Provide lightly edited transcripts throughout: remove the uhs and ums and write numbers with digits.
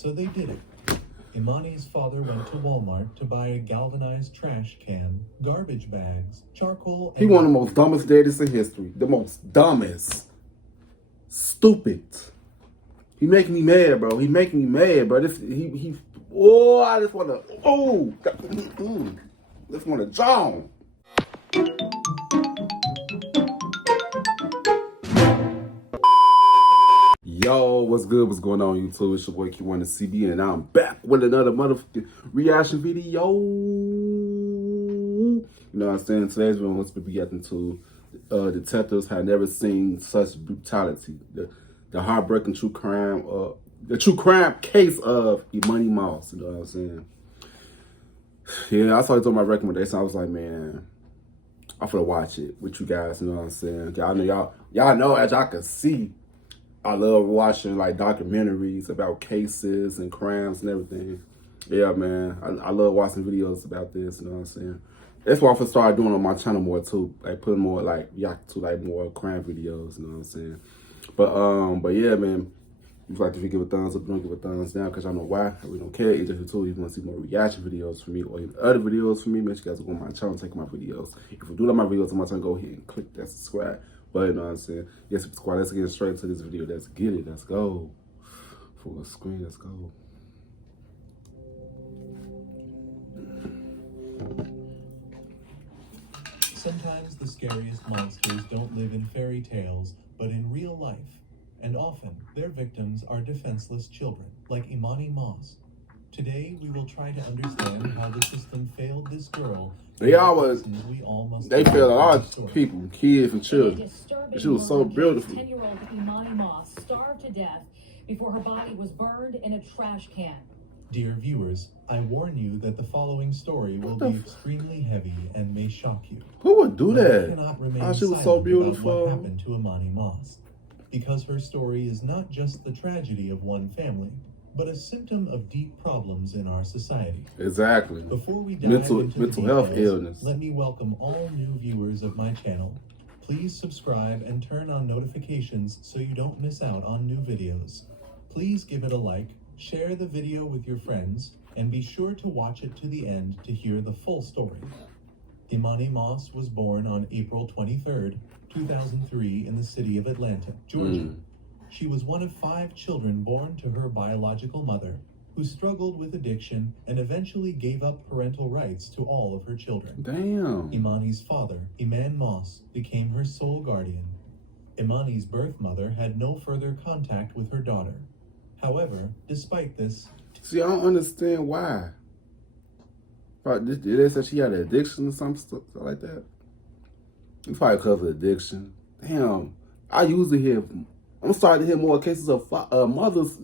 So they did it. Imani's father went to Walmart to buy a galvanized trash can, garbage bags, charcoal, and... He one of the most dumbest daddies in history. The most dumbest. Stupid. He making me mad, bro. He making me mad, bro. Oh, I just want to, just want to John. Yo, what's good? What's going on, YouTube? It's your boy Kewonis CB, and I'm back with another motherfucking reaction video. You know what I'm saying? Today's video wants to be getting to detectives had never seen such brutality. The heartbreaking true crime case of Emani Moss. You know what I'm saying? Yeah, I saw it on my recommendation. I was like, man, I'm gonna watch it with you guys. You know what I'm saying? Y'all know, as y'all can see, I love watching like documentaries about cases and crimes and everything. Yeah, man, I love watching videos about this. You know what I'm saying? That's what I'm gonna start doing on my channel more too, like putting more like more crime videos. You know what I'm saying? But yeah, man. If you like the video, give a thumbs up. Don't give a thumbs down, because I know why. I really don't care. Either if you want to see more reaction videos from me or even other videos from me, make sure you guys go on my channel and check my videos. If you do like my videos on my channel, go ahead and click that subscribe button. You know what I'm saying? Yes, subscribe. Let's get straight into this video. Let's get it. Let's go. Full screen. Let's go. Sometimes the scariest monsters don't live in fairy tales, but in real life. And often, their victims are defenseless children, like Emani Moss. Today, we will try to understand how the system failed this girl. They failed a lot of people, kids and children. She was so beautiful. 10-year-old Emani Moss starved to death before her body was burned in a trash can. Dear viewers, I warn you that the following story will be extremely heavy and may shock you. Who would do that? I cannot remain she was silent so beautiful. about what happened to Emani Moss. Because her story is not just the tragedy of one family, but a symptom of deep problems in our society. Exactly. Before we dive into the details, health illness. Let me welcome all new viewers of my channel. Please subscribe and turn on notifications so you don't miss out on new videos. Please give it a like, share the video with your friends, and be sure to watch it to the end to hear the full story. Emani Moss was born on April 23rd, 2003 in the city of Atlanta, Georgia. She was one of 5 children born to her biological mother, who struggled with addiction and eventually gave up parental rights to all of her children. Damn. Imani's father, Emani Moss, became her sole guardian. Imani's birth mother had no further contact with her daughter. However, despite this... See, I don't understand why. Did they say she had an addiction or something like that? It's probably because of addiction. Damn. I'm starting to hear more cases of mothers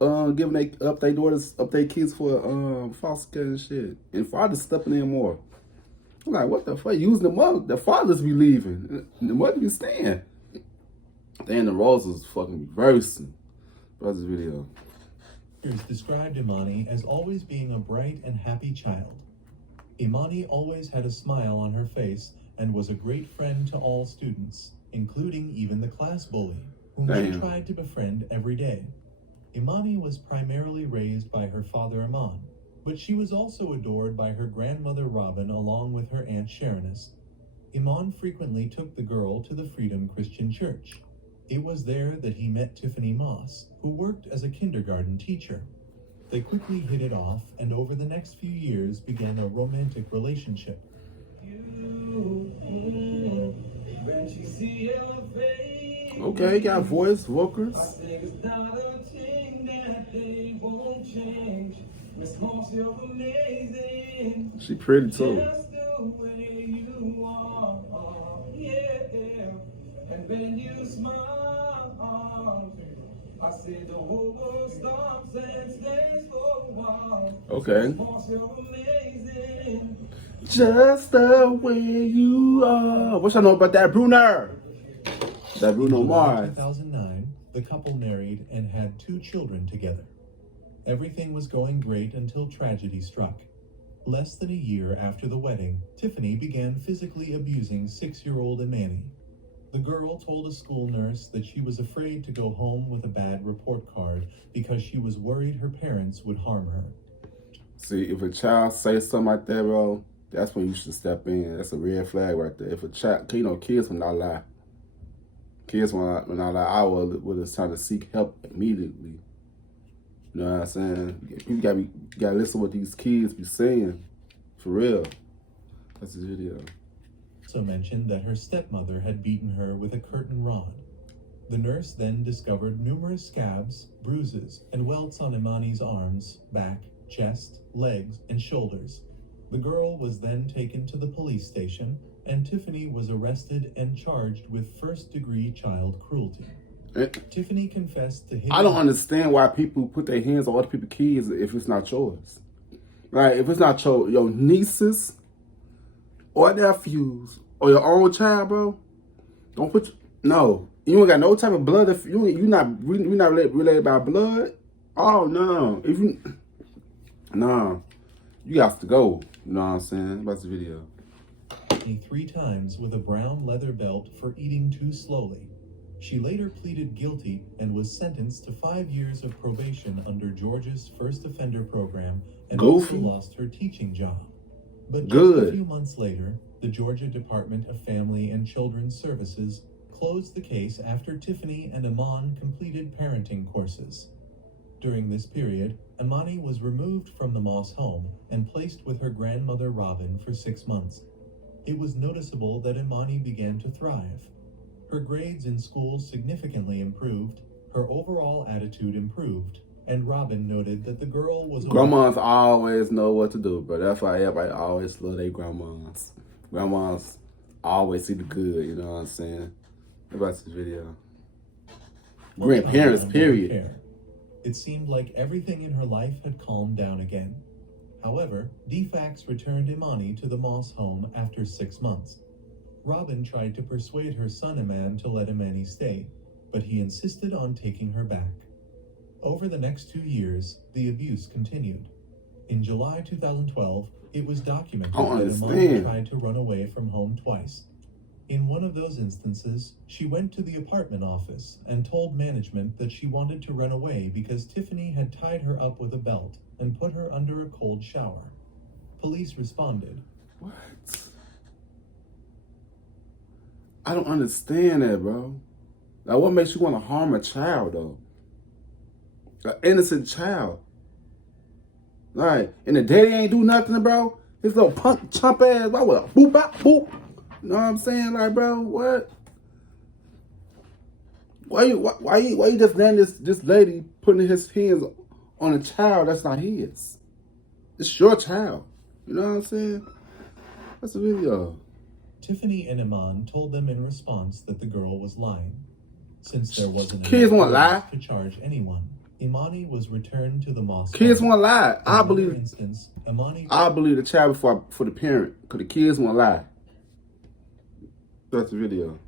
giving up their daughters, up their kids for foster care and shit. And fathers stepping in more. I'm like, what the fuck? Using the fathers be leaving. The mother be staying. Damn, the roles is fucking reversing. What's this video? Described Emani as always being a bright and happy child. Emani always had a smile on her face and was a great friend to all students, including even the class bully, whom she tried to befriend every day. Emani was primarily raised by her father Iman, but she was also adored by her grandmother Robin along with her aunt Sharonis. Iman frequently took the girl to the Freedom Christian Church. It was there that he met Tiffany Moss, who worked as a kindergarten teacher. They quickly hit it off, and over the next few years began a romantic relationship. Okay, got voice, vocals. She pretty too. And when you smile, I said the whole world stops and stays for a while. Okay. Just the way you are. What y'all know about that Bruno? That Bruno Mars. In 2009, the couple married and had 2 children together. Everything was going great until tragedy struck. Less than a year after the wedding, Tiffany began physically abusing 6-year-old Emani. The girl told a school nurse that she was afraid to go home with a bad report card because she was worried her parents would harm her. See, if a child says something like that, bro, that's when you should step in. That's a red flag right there. If a child, you know, kids will not lie. Kids will not lie. I would have tried to seek help immediately. You know what I'm saying? You gotta listen to what these kids be saying. For real. That's the video. Also mentioned that her stepmother had beaten her with a curtain rod. The nurse then discovered numerous scabs, bruises, and welts on Emani's arms, back, chest, legs, and shoulders. The girl was then taken to the police station, and Tiffany was arrested and charged with first-degree child cruelty. Tiffany confessed to hitting... I don't understand why people put their hands on other people's kids if it's not yours. Like, if it's not your nieces or nephews or your own child, bro, don't put... No. You ain't got no type of blood. If you're not related by blood, oh, no. If you... No. You got to go. You know what I'm saying? That's the video. 3 times with a brown leather belt for eating too slowly. She later pleaded guilty and was sentenced to 5 years of probation under Georgia's first offender program and also lost her teaching job. But just a few months later, the Georgia Department of Family and Children's Services closed the case after Tiffany and Emani completed parenting courses. During this period, Emani was removed from the Moss home and placed with her grandmother Robin for 6 months. It was noticeable that Emani began to thrive. Her grades in school significantly improved, her overall attitude improved, and Robin noted that the girl was... Grandmas always know what to do, but that's why everybody always love their grandmas. Grandmas always see the good, you know what I'm saying? About this video. Grandparents, period. It seemed like everything in her life had calmed down again. However, DFACS returned Emani to the Moss home after 6 months. Robin tried to persuade her son Emani to let Emani stay, but he insisted on taking her back. Over the next 2 years, the abuse continued. In July 2012, it was documented that Emani tried to run away from home twice. In one of those instances, she went to the apartment office and told management that she wanted to run away because Tiffany had tied her up with a belt and put her under a cold shower. Police responded. What? I don't understand that, bro. Like, what makes you want to harm a child, though? An innocent child. Like, and the daddy ain't do nothing, bro. His little punk chump ass, bro, with a boop, bop, boop. You know what I'm saying? Like, bro, what? Why you just letting this lady putting his hands on a child that's not his? It's your child. You know what I'm saying? That's a video. Tiffany and Emani told them in response that the girl was lying. Since there wasn't kids won't lie to charge anyone, Emani was returned to the Moss. Kids won't lie. I believe. Instance, Emani. I believe the child for the parent, because the kids won't lie. That's the video.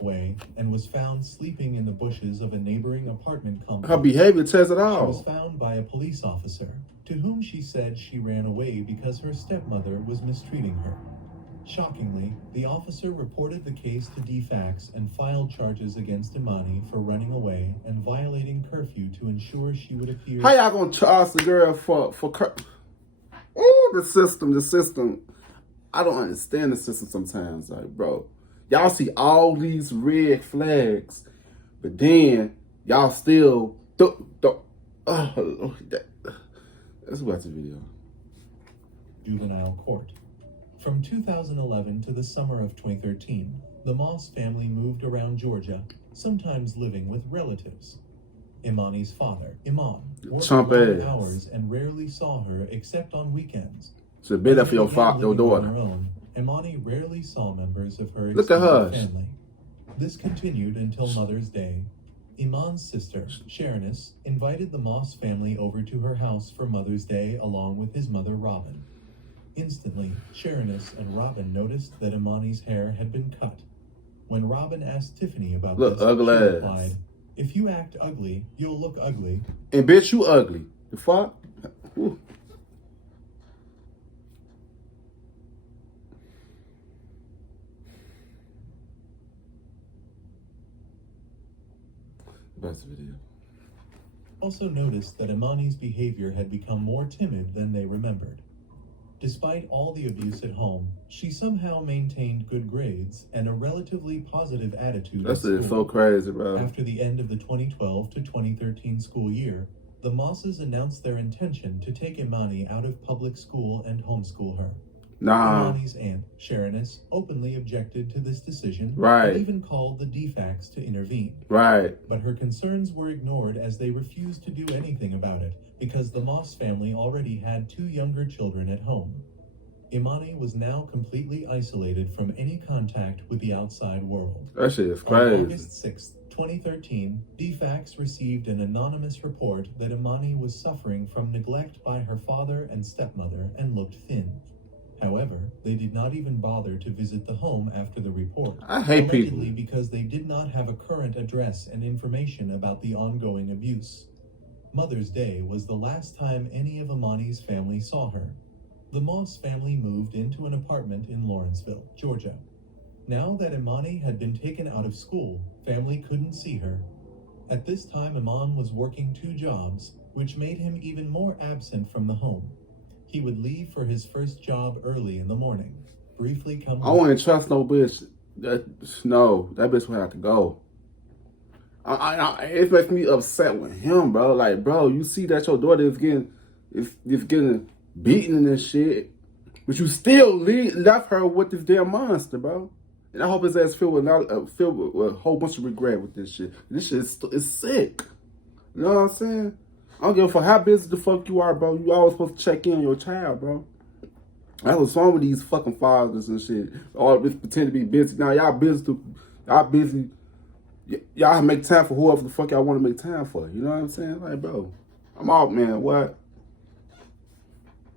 Away and was found sleeping in the bushes of a neighboring apartment complex. Her behavior says it all. She was found by a police officer, to whom she said she ran away because her stepmother was mistreating her. Shockingly, the officer reported the case to DFACS and filed charges against Emani for running away and violating curfew to ensure she would appear... How y'all gonna charge the girl for Ooh, the system. I don't understand the system sometimes, like, bro. Y'all see all these red flags, but then y'all still... Let's watch the video. Juvenile court. From 2011 to the summer of 2013, the Moss family moved around Georgia, sometimes living with relatives. Emani's father, Emani, worked long hours and rarely saw her except on weekends. It's a bit of your daughter. Emani rarely saw members of her extended family. This continued until Mother's Day. Emani's sister, Kewonis, invited the Moss family over to her house for Mother's Day along with his mother, Robin. Instantly, Kewonis and Robin noticed that Emani's hair had been cut. When Robin asked Tiffany about this, she replied, "If you act ugly, you'll look ugly." And bitch, you ugly. The fuck? Ooh. Best video. Also noticed that Imani's behavior had become more timid than they remembered. Despite all the abuse at home, she somehow maintained good grades and a relatively positive attitude That's at it. school. So crazy, bro. After the end of the 2012 to 2013 school year, the Mosses announced their intention to take Emani out of public school and homeschool her. Nah. Imani's aunt, Kewonis, openly objected to this decision Right. and even called the DFACs to intervene. Right. But her concerns were ignored as they refused to do anything about it because the Moss family already had 2 younger children at home. Imani was now completely isolated from any contact with the outside world. That shit is On crazy. August 6, 2013, DFACs received an anonymous report that Imani was suffering from neglect by her father and stepmother and looked thin. However, they did not even bother to visit the home after the report. I hate people. Allegedly because they did not have a current address and information about the ongoing abuse. Mother's Day was the last time any of Imani's family saw her. The Moss family moved into an apartment in Lawrenceville, Georgia. Now that Emani had been taken out of school, family couldn't see her. At this time, Iman was working 2 jobs, which made him even more absent from the home. He would leave for his first job early in the morning, briefly come I wouldn't trust no bitch. No, that bitch would have to go. It makes me upset with him, bro. Like, bro, you see that your daughter is getting beaten and shit, but you still left her with this damn monster, bro. And I hope his ass filled with a whole bunch of regret with this shit. This shit is sick. You know what I'm saying? I don't give a fuck how busy the fuck you are, bro. You always supposed to check in on your child, bro. That's what's wrong with these fucking fathers and shit. All this pretend to be busy. Now y'all busy. Y'all make time for whoever the fuck y'all want to make time for. You know what I'm saying? Like, bro, I'm out, man. What?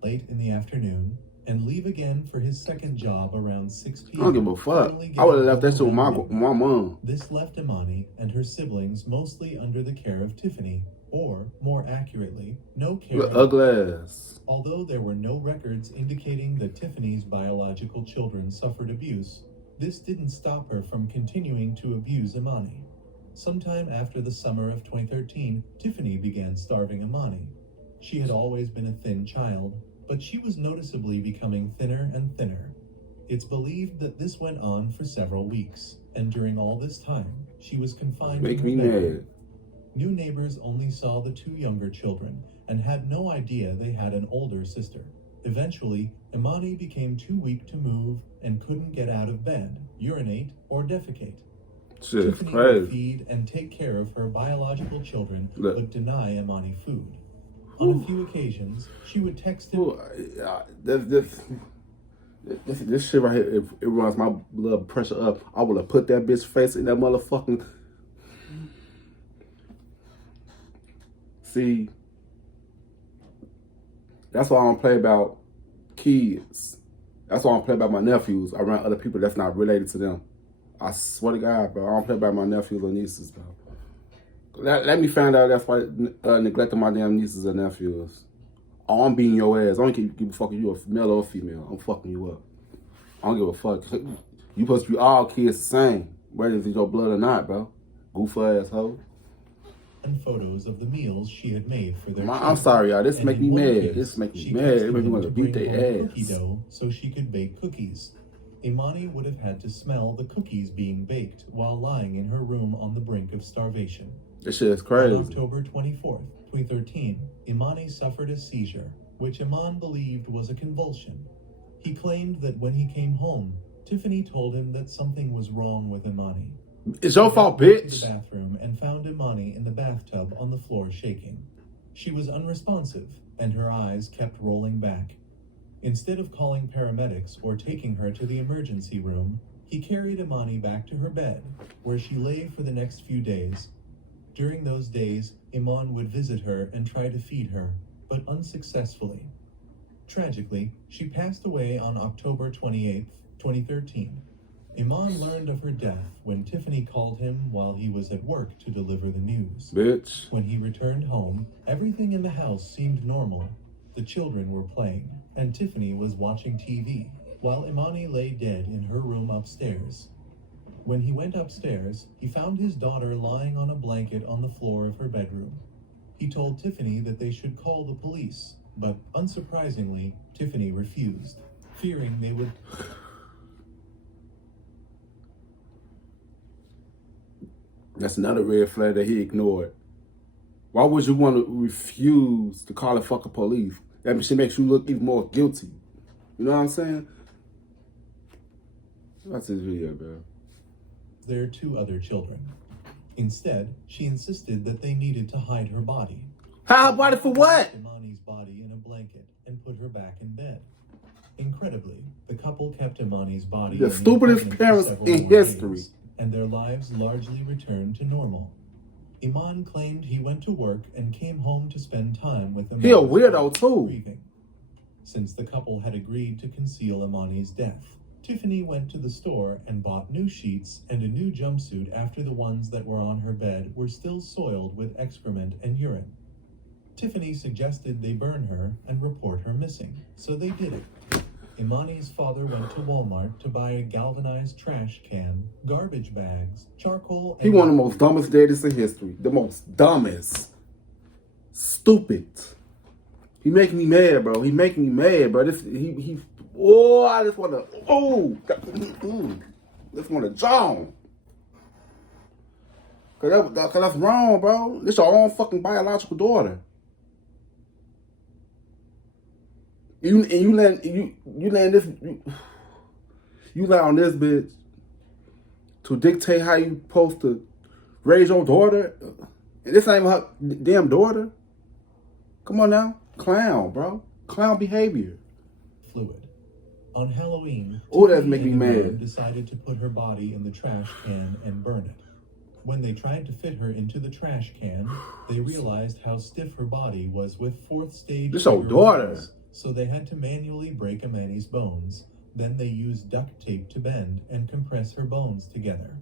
late in the afternoon and leave again for his second job around 6 p.m. I don't give a fuck. I would have left that shit with my mom. This left Emani and her siblings mostly under the care of Tiffany, or more accurately, no care. Ugly ass. Although there were no records indicating that Tiffany's biological children suffered abuse, this didn't stop her from continuing to abuse Emani. Sometime after the summer of 2013, Tiffany began starving Emani. She had always been a thin child, but she was noticeably becoming thinner and thinner. It's believed that this went on for several weeks, and during all this time, she was confined Make in me her bedroom. mad. New neighbors only saw the two younger children and had no idea they had an older sister. Eventually, Emani became too weak to move and couldn't get out of bed, urinate, or defecate. Shit's Tiffany would crazy. feed and take care of her biological children, Look. but deny Emani food. On a few occasions, she would text him. This shit right here, it runs my blood pressure up. I would have put that bitch face in that motherfucking. See, that's why I don't play about kids. That's why I don't play about my nephews around other people that's not related to them. I swear to God, bro, I don't play about my nephews or nieces, bro. Let me find out that's why neglecting my damn nieces and nephews. Oh, I'm beating your ass. I don't give a fuck if you're a male or a female. I'm fucking you up. I don't give a fuck. You supposed to be all kids the same, whether it's in your blood or not, bro. Goof asshole. And photos of the meals she had made for their I'm children. sorry, y'all. This And make me in one mad. case, This make me she mad. texted It make me him want to beat bring home their cookie ass. dough so she could bake cookies. Emani would have had to smell the cookies being baked while lying in her room on the brink of starvation. This shit is On crazy. October 24th, 2013, Emani suffered a seizure, which Iman believed was a convulsion. He claimed that when he came home, Tiffany told him that something was wrong with Emani. It's your fault, He went to bitch. the bathroom and found Emani in the bathtub on the floor shaking. She was unresponsive, and her eyes kept rolling back. Instead of calling paramedics or taking her to the emergency room, he carried Emani back to her bed, where she lay for the next few days. During those days, Iman would visit her and try to feed her, but unsuccessfully. Tragically, she passed away on October 28, 2013. Iman learned of her death when Tiffany called him while he was at work to deliver the news. Bitch. When he returned home, everything in the house seemed normal. The children were playing, and Tiffany was watching TV, while Emani lay dead in her room upstairs. When he went upstairs, he found his daughter lying on a blanket on the floor of her bedroom. He told Tiffany that they should call the police, but unsurprisingly, Tiffany refused, fearing they would... That's another red flag that he ignored. Why would you want to refuse to call the fucking police? That shit makes you look even more guilty. You know what I'm saying? That's his video, bro. Their 2 other children. Instead, she insisted that they needed to hide her body. Hide her body for what? Emani's body in a blanket and put her back in bed. Incredibly, the couple kept Emani's body The in stupidest apartment for parents several in more history. days, and their lives largely returned to normal. Iman claimed he went to work and came home to spend time with Emani. He a weirdo too. Grieving. Since the couple had agreed to conceal Emani's death, Tiffany went to the store and bought new sheets and a new jumpsuit after the ones that were on her bed were still soiled with excrement and urine. Tiffany suggested they burn her and report her missing, so they did it. Emani's father went to Walmart to buy a galvanized trash can, garbage bags, charcoal, and... He one of the most dumbest daddies in history. The most dumbest. Stupid. He making me mad, bro. He making me mad, bro. Oh, I just want to, just want to jaw him. Cause that's wrong, bro. This your own fucking biological daughter. You let on this bitch to dictate how you supposed to raise your daughter. And this ain't even her damn daughter. Come on now, clown, bro. Clown behavior. Fluid. On Halloween, Oh, that's Tiffany making me and Iman mad. decided to put her body in the trash can and burn it. When they tried to fit her into the trash can, they realized how stiff her body was with 4th stage... This your daughter. wounds, so they had to manually break Emani's bones. Then they used duct tape to bend and compress her bones together.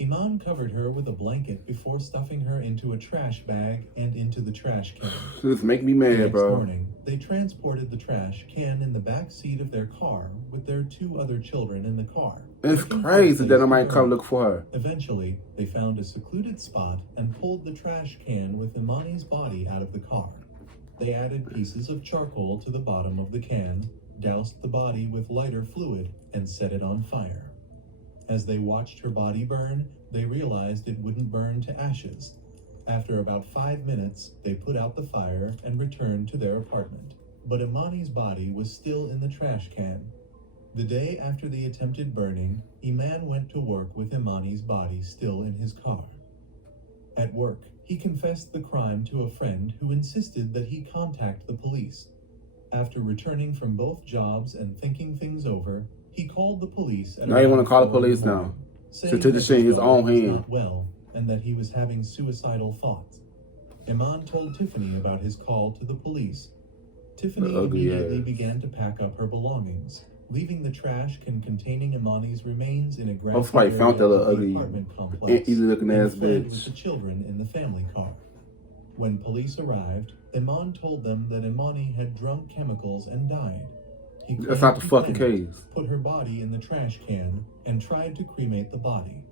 Iman covered her with a blanket before stuffing her into a trash bag and into the trash can. This make me The mad, next bro. morning, they transported the trash can in the back seat of their car with their 2 other children in the car. It's looking for a crazy place that I to might burn come it. look for her. Eventually, they found a secluded spot and pulled the trash can with Imani's body out of the car. They added pieces of charcoal to the bottom of the can, doused the body with lighter fluid, and set it on fire. As they watched her body burn, they realized it wouldn't burn to ashes. After about 5 minutes, they put out the fire and returned to their apartment. But Imani's body was still in the trash can. The day after the attempted burning, Iman went to work with Imani's body still in his car. At work, he confessed the crime to a friend who insisted that he contact the police. After returning from both jobs and thinking things over, he called the police at Now you around want to call the 4 in police the morning, now. saying To that the shit in his daughter own was hand. not well and that he was having suicidal thoughts. Iman told Tiffany about his call to the police. Tiffany The ugly immediately ass. began to pack up her belongings, leaving the trash can containing Imani's remains in a grassy Hope somebody area found that of little the ugly, apartment complex, easy looking and ass fled with bitch. the children in the family car. When police arrived, Iman told them that Emani had drunk chemicals and died. He That's not the claimed fucking he panicked, case. put her body in the trash can, and tried to cremate the body.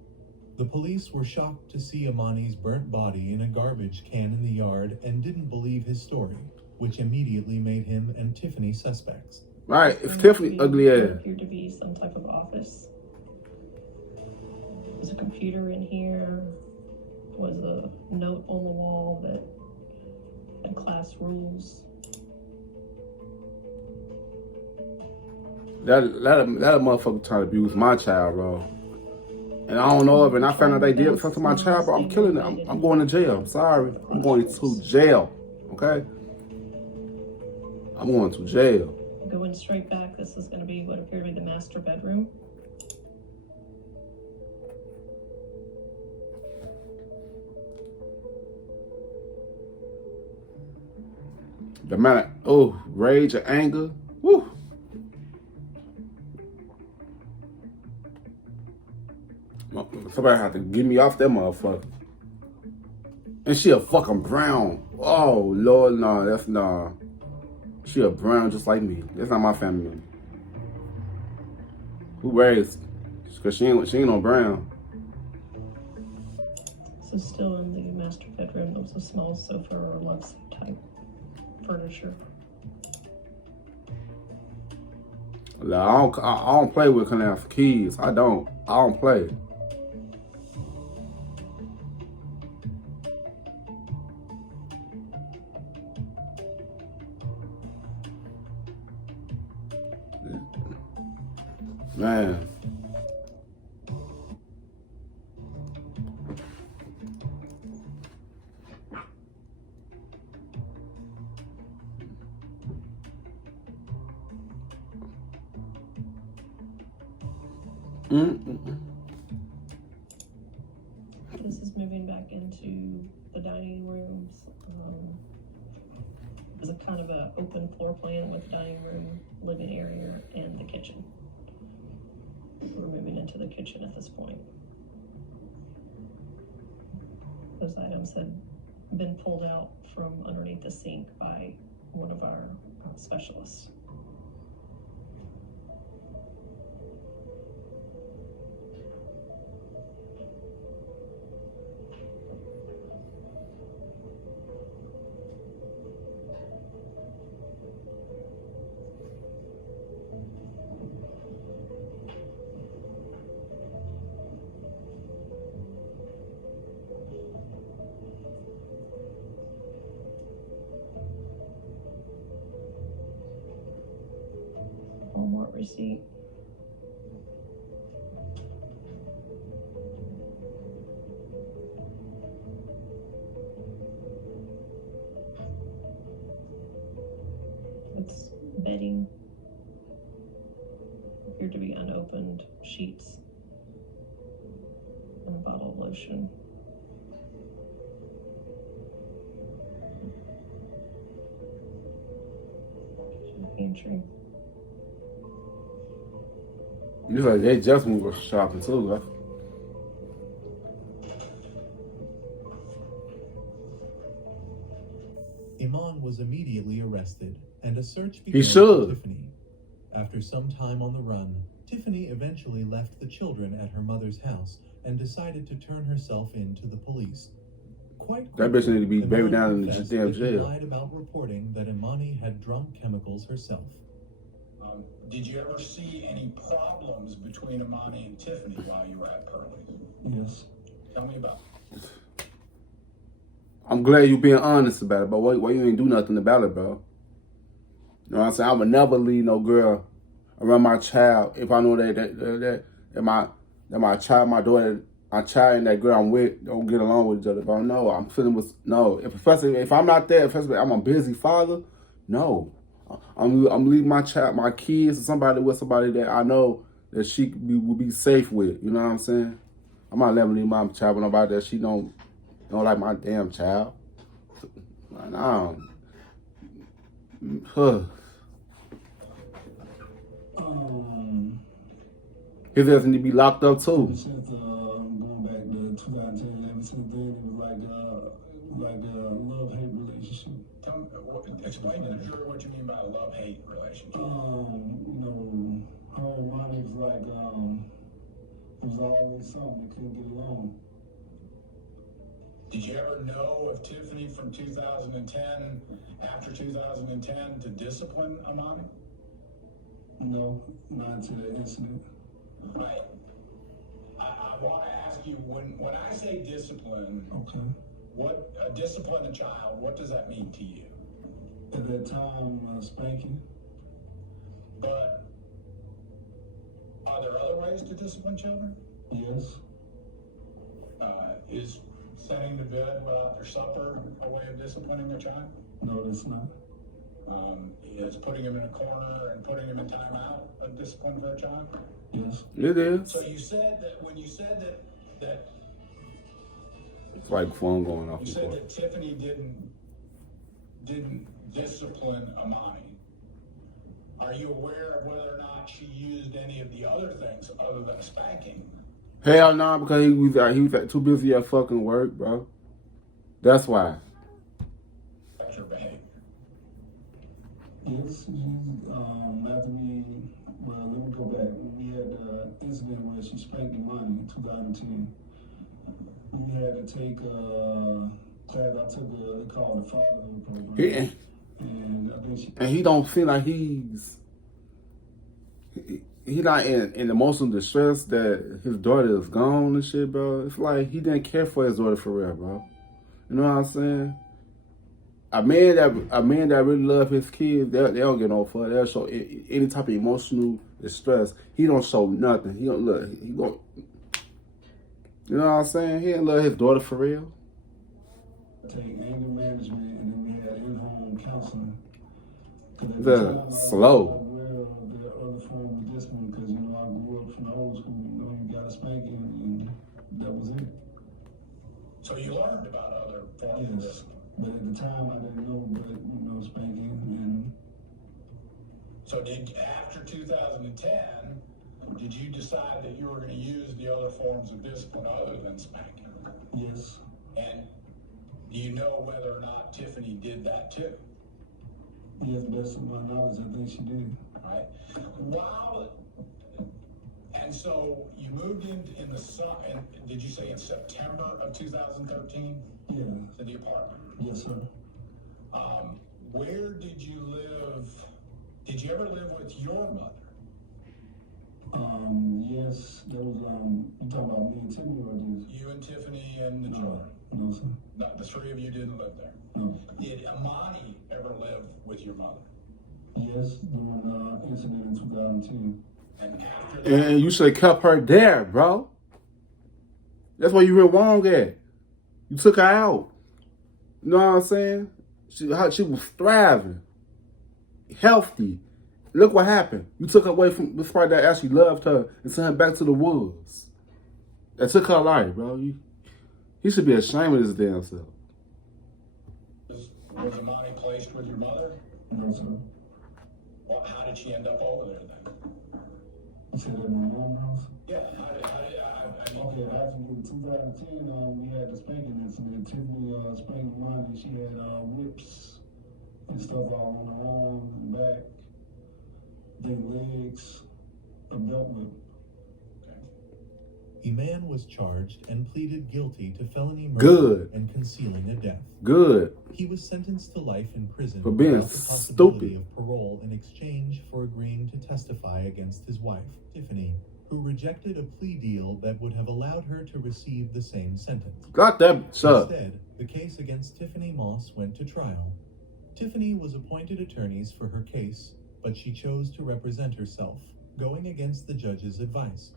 The police were shocked to see Imani's burnt body in a garbage can in the yard and didn't believe his story, which immediately made him and Tiffany suspects. Right, it's Tiffany ugly There ass. appeared to be some type of office. There's a computer in here. Was a note on the wall that had class rules. That motherfucker trying to abuse my child, bro. And I don't know if, and I found out they did something to my child, bro. I'm killing it. I'm going to jail. I'm sorry. I'm going to jail. Okay? I'm going to jail. Going straight back, this is going to be what appeared to be the master bedroom. The amount of, rage and anger. Woo. Somebody have to get me off that motherfucker. And she a fucking brown. Oh, Lord, no, that's nah. She a brown just like me. That's not my family member. Who raised Cause she ain't on brown. So still in the master bedroom, there was a small sofa or love seat type furniture. Like, I don't play with canal for kids. I don't play. Man. This is moving back into the dining rooms. There's a kind of a open floor plan with the dining room, living area, and the kitchen. We're moving into the kitchen at this point. Those items had been pulled out from underneath the sink by one of our specialists. Walmart receipt. It's bedding. Appeared to be unopened sheets and a bottle of lotion. Pantry. You like they just moved go shopping too, right? Iman was immediately arrested, and a search began He should. for Tiffany. After some time on the run, Tiffany eventually left the children at her mother's house and decided to turn herself in to the police. Quite That bitch need to be Imani buried down in the confessed damn that she jail. lied about reporting that Imani had drunk chemicals herself. Did you ever see any problems between Emani and Tiffany while you were at Pearlie's? Yes. Tell me about it. I'm glad you being honest about it, but why you ain't do nothing about it, bro? You know what I'm saying? I would never leave no girl around my child if I know that my child, my daughter, my child and that girl I'm with don't get along with each other. But no, I'm feeling with no. If I'm not there, if I'm a busy father, no. I'm leaving my child, my kids, or somebody with somebody that I know that she will be safe with. You know what I'm saying? I'm not letting leave my child with nobody that she don't like my damn child. No. His ass need to be locked up too. Since going back to 2010, ever since then it was like a love-hate relationship. Explain to the jury what you mean by a love-hate relationship. You know, her and Monty was like, it was always something, they couldn't get along. Did you ever know of Tiffany from 2010, after 2010, to discipline Emani? No, not until that incident. Right. I want to ask you, when I say discipline, Okay. what discipline a child, what does that mean to you? At that time, spanking. But are there other ways to discipline children? Yes. Is sending to bed without their supper a way of disciplining a child? No, that's not. Is putting him in a corner and putting him in timeout a discipline for a child? Yes. It is. So you said that when you said that It's like phone going off. you said that Tiffany didn't discipline Emani. Are you aware of whether or not she used any of the other things other than a spanking? Hell no, because he was too busy at fucking work, bro. That's why. That's your behavior. Yes, after well, let me go back. When we had the incident where she spanked Emani in 2010, we had to take class. I took they call it the fatherhood program. Yeah. And I think And he don't feel like he not in emotional distress that his daughter is gone and shit, bro. It's like he didn't care for his daughter for real, bro. You know what I'm saying? A man that really love his kids, they don't get no fuck. They'll show any type of emotional distress. He don't show nothing. He don't look. He go. You know what I'm saying? He didn't love his daughter for real. Take anger management, and then we had in-home counseling. That's slow. The other form of discipline, because I grew up from the old school. You got a spanking, and that was it. So you learned about other forms of discipline. But at the time, I didn't know, but spanking. And so after 2010, did you decide that you were going to use the other forms of discipline other than spanking? Yes. And do you know whether or not Tiffany did that too? Yes, best of my knowledge, I think she did. Right. And so you moved in the summer, and did you say in September of 2013? Yeah. To the apartment? Yes, sir. Where did you live? Did you ever live with your mother? Yes, there was, you talking about me and Tiffany or just? You and Tiffany and the children? No, sir. Not the three of you didn't live there? No. Did Emani ever live with your mother? Yes, during the incident in 2010. And after that? And you should have kept her there, bro. That's why you went wrong at. You took her out. You know what I'm saying? She was thriving, healthy. Look what happened. You took her away from the spot that actually loved her and sent her back to the woods. That took her life, bro. He should be ashamed of his damn self. Was Emani placed with your mother? No, sir. Well, how did she end up over there then? You said at my mom's house? Yeah, Okay, after 2010, we had the spanking incident. Tiffany spanked Emani. She had whips and stuff all on her arms and back, then legs, a belt whip. Emani was charged and pleaded guilty to felony murder Good. and concealing a death. Good. He was sentenced to life in prison For being without the possibility stupid. of parole in exchange for agreeing to testify against his wife, Tiffany, who rejected a plea deal that would have allowed her to receive the same sentence. Got that shut. Instead, the case against Tiffany Moss went to trial. Tiffany was appointed attorneys for her case, but she chose to represent herself, going against the judge's advice.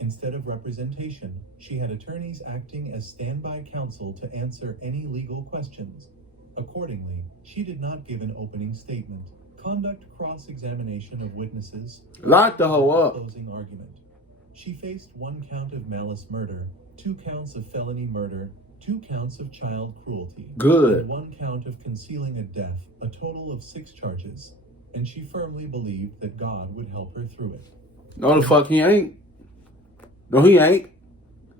Instead of representation, she had attorneys acting as standby counsel to answer any legal questions. Accordingly, she did not give an opening statement, conduct cross-examination of witnesses, Lock the hoe up. closing argument. She faced 1 count of malice murder, 2 counts of felony murder, 2 counts of child cruelty, Good. and 1 count of concealing a death, a total of 6 charges, and she firmly believed that God would help her through it. No, the fuck he ain't. No, he ain't.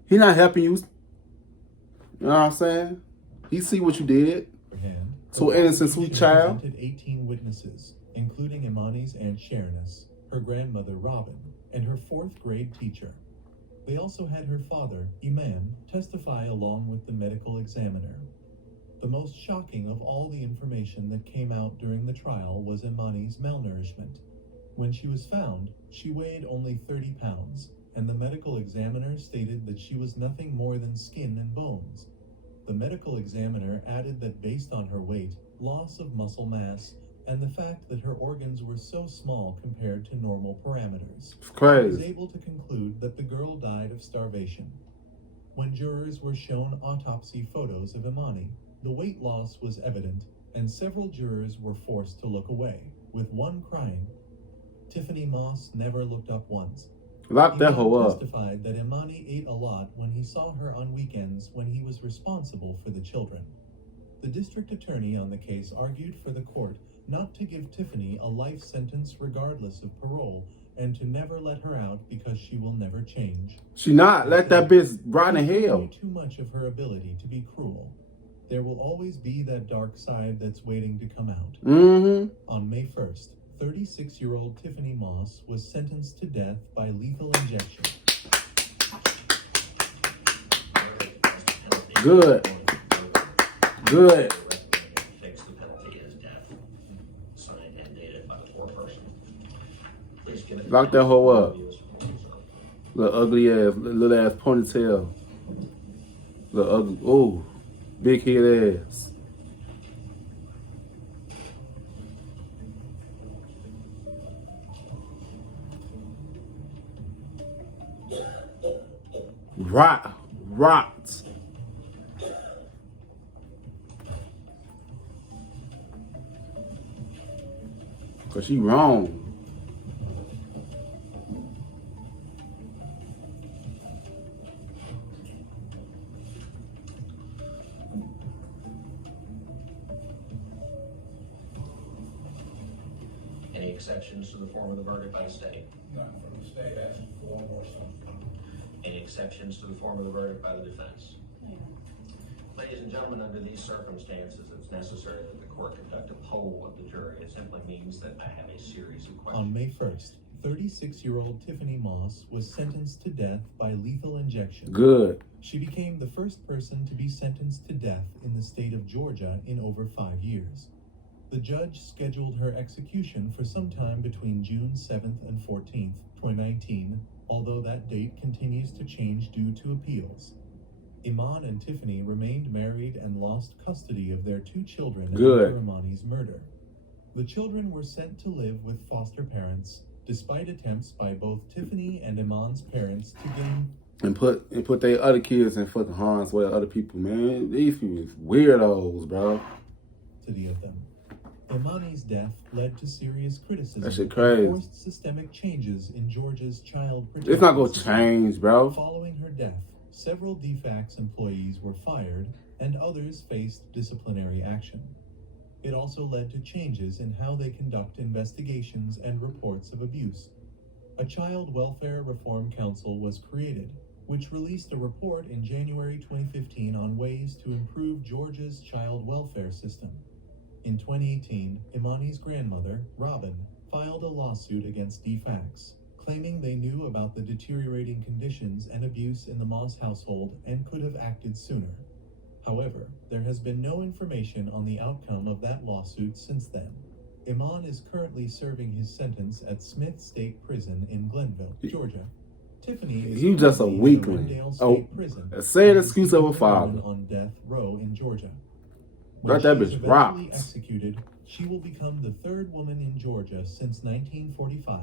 He not helping you. You know what I'm saying? He see what you did. Hand, So the innocent, sweet prosecution child. presented 18 witnesses, including Emani's Aunt Sharoness, her grandmother Robin, and her 4th grade teacher. They also had her father, Imam, testify along with the medical examiner. The most shocking of all the information that came out during the trial was Emani's malnourishment. When she was found, she weighed only 30 pounds, and the medical examiner stated that she was nothing more than skin and bones. The medical examiner added that based on her weight, loss of muscle mass, and the fact that her organs were so small compared to normal parameters, It's he was crazy. able to conclude that the girl died of starvation. When jurors were shown autopsy photos of Emani, the weight loss was evident, and several jurors were forced to look away, with one crying. Tiffany Moss never looked up once. Lock that Imam hoe up. testified that Emani ate a lot when he saw her on weekends when he was responsible for the children. The district attorney on the case argued for the court not to give Tiffany a life sentence regardless of parole and to never let her out because she will never change. She not. Let that bitch rot in He hell. knew too much of her ability to be cruel. There will always be that dark side that's waiting to come out. On May 1st, 36-year-old Tiffany Moss was sentenced to death by lethal injection. Good. Good. Fix the penalty as death. Signed and dated by the foreperson. Please give it. Lock that hoe up. Little ugly ass, little ass ponytail. Little ugly, ooh, big head ass. Rot. Cause she wrong. Any exceptions to the form of the verdict by the state? None from the state asking for one more something. Any exceptions to the form of the verdict by the defense? Ladies and gentlemen, under these circumstances, it's necessary that the court conduct a poll of the jury. It simply means that I have a series of questions. On May 1st, 36-year-old Tiffany Moss was sentenced to death by lethal injection. Good. She became the first person to be sentenced to death in the state of Georgia in over 5 years. The judge scheduled her execution for sometime between June 7th and 14th, 2019, although that date continues to change due to appeals. Emani and Tiffany remained married and lost custody of their 2 children after Emani's murder. The children were sent to live with foster parents, despite attempts by both Tiffany and Emani's parents to gain And put their other kids in fucking harm's way, other people, man. These people is weirdos, bro. custody of them. Emani's death led to serious criticism That shit crazy. and forced systemic changes in Georgia's child protection It's not gonna system. change, bro. Following her death, several DFACS employees were fired and others faced disciplinary action. It also led to changes in how they conduct investigations and reports of abuse. A Child Welfare Reform Council was created, which released a report in January 2015 on ways to improve Georgia's child welfare system. In 2018, Emani's grandmother, Robin, filed a lawsuit against DFACS, claiming they knew about the deteriorating conditions and abuse in the Moss household and could have acted sooner. However, there has been no information on the outcome of that lawsuit since then. Emani is currently serving his sentence at Smith State Prison in Glenville, Georgia. Tiffany is You just a currently in the weakling. Wendell Oh, State Prison, say an and excuse of a is father. on death row in Georgia. Let that she is bitch eventually rock. executed, she will become the third woman in Georgia since 1945.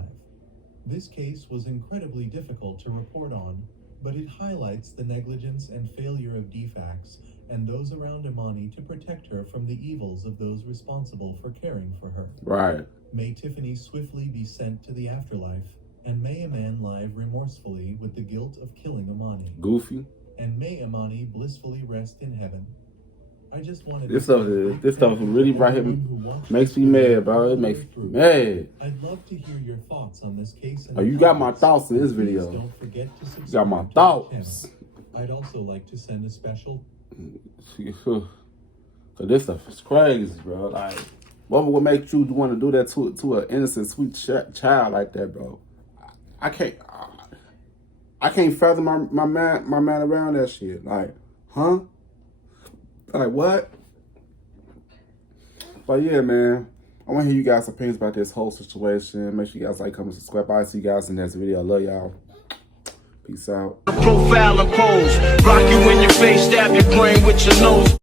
This case was incredibly difficult to report on, but it highlights the negligence and failure of DFACS and those around Emani to protect her from the evils of those responsible for caring for her. Right. May Tiffany swiftly be sent to the afterlife, and may a man live remorsefully with the guilt of killing Emani. Goofy. And may Emani blissfully rest in heaven. I just wanted This to stuff say a big this stuff thank you really to right here everyone who watched makes this me video mad, bro. all It the makes way me through. mad. I'd love to hear your thoughts on this case. Oh, you got my thoughts in this Please video. don't forget to subscribe You got my to the thoughts. channel. I'd also like to send a special Cause this stuff is crazy, bro. Like, what would make you want to do that to an innocent, sweet child like that, bro? I can't fathom my man around that shit. Like, huh? Like, what? But yeah, man, I want to hear you guys' opinions about this whole situation. Make sure you guys like, comment, subscribe. I'll see you guys in the next video. I love y'all. Peace out. Profile and pose, rock you in your face, stab your brain with your nose.